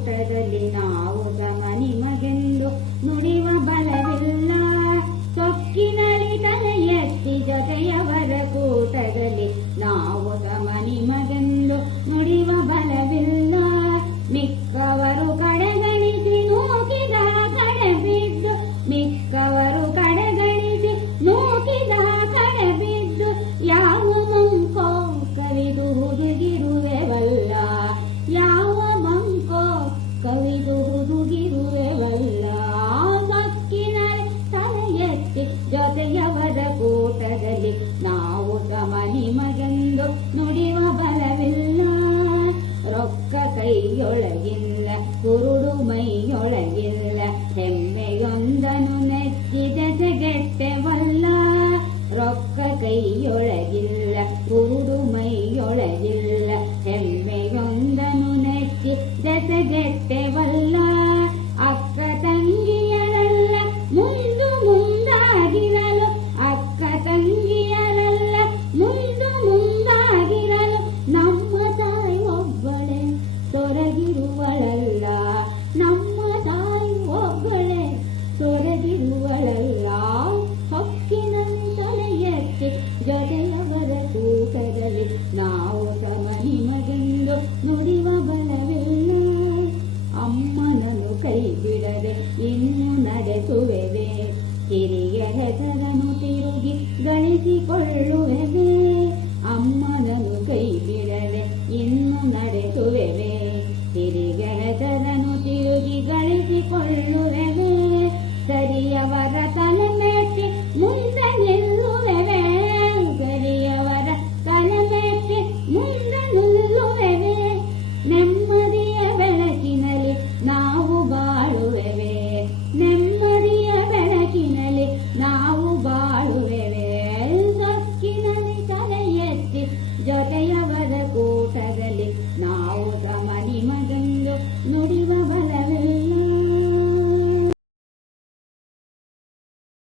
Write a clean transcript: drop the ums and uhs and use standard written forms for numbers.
ಕೂಟದಲ್ಲಿ ನಾವು ಸಮ ನಿಮಗೆಂದು ನುಡಿವ ಬಲವಿಲ್ಲ. ಸೊಕ್ಕಿನಲ್ಲಿ ತಲೆ ಎತ್ತಿ ಜೊತೆಯವರ ಕೂಟದಲ್ಲಿ ನಾವು ಸಮ ನಿಮಗೆಂದು ನುಡಿವ ಬಲವಿಲ್ಲ. ಮಿಕ್ಕವರು ಕಡೆಗಣಿಸಿ ನೂಕಿದ ಕಡೆಬಿದ್ದು, ಮಿಕ್ಕವರು ಕಡೆಗಣಿಸಿ ನೂಕಿದ ಕಡೆಬಿದ್ದು, ಯಾವ ಮಂಕೋ ಕವಿದು ಹುದುಗಿರುವೆವಲ್ಲ, ಯಾವ ಮಂಕೋ ಕವಿದು ಹುದುಗಿರುವೆವಲ್ಲ. ಸೊಕ್ಕಿನಲ್ಲಿ ತಲೆ ಎತ್ತಿ ಜೊತೆಯವರ ಕೂಟದಲ್ಲಿ ನಾವು ಸಮ ನಿಮಗೆಂದು ನುಡಿವ ಬಲವಿಲ್ಲ. ರೊಕ್ಕ ಕೈಯೊಳಗಿಲ್ಲ, ಕುರುಡು ಮೈಯೊಳಗಿಲ್ಲ, ಹೆಮ್ಮೆಯೊಂದನು ನೆಚ್ಚಿದೆಸೆಗೆಟ್ಟೆವಲ್ಲ. ರೊಕ್ಕ ಕೈಯೊಳಗಿಲ್ಲ, ಕುರುಡು ಮೈಯೊಳಗಿಲ್ಲ, ಹೆಮ್ಮೆಯೊಂದನು ನೆಚ್ಚಿದೆಸೆಗೆಟ್ಟೆವಲ್ಲ. ಅಕ್ಕ ತಂಗಿಯರಲ್ಲ ಮುಂದು ಮುಂದಾಗಿರಲು, ಅಕ್ಕ ತಂಗಿಯರಲ್ಲ ಮುಂದು ಮುಂದಾಗಿರಲು, ನಮ್ಮ ತಾಯಿ ಒಬ್ಬಳೆ ತೊರಗಿರುವಳಲ್ಲ, ನಮ್ಮ ತಾಯಿ ಒಬ್ಬಳೆ ತೊರಗಿರುವಳಲ್ಲ. ಹೊಕ್ಕಿನಲ್ಲಿ ತಲೆ ಎತ್ತಿ ಜೊತೆಯವರ ಕೂಟದಲ್ಲಿ ನಾವು ಸಮ ನಿಮಗೆಂದು ನುಡಿವ ಬಲವಿಲ್ಲ. ಅಮ್ಮನನ್ನು ಕೈ ಬಿಡದೆ ಇನ್ನು ನಡೆಸುವೆವೆ, ಹಿರಿಯ ಹೆಸರನ್ನು ತಿರುಗಿ ಗಳಿಸಿಕೊಳ್ಳು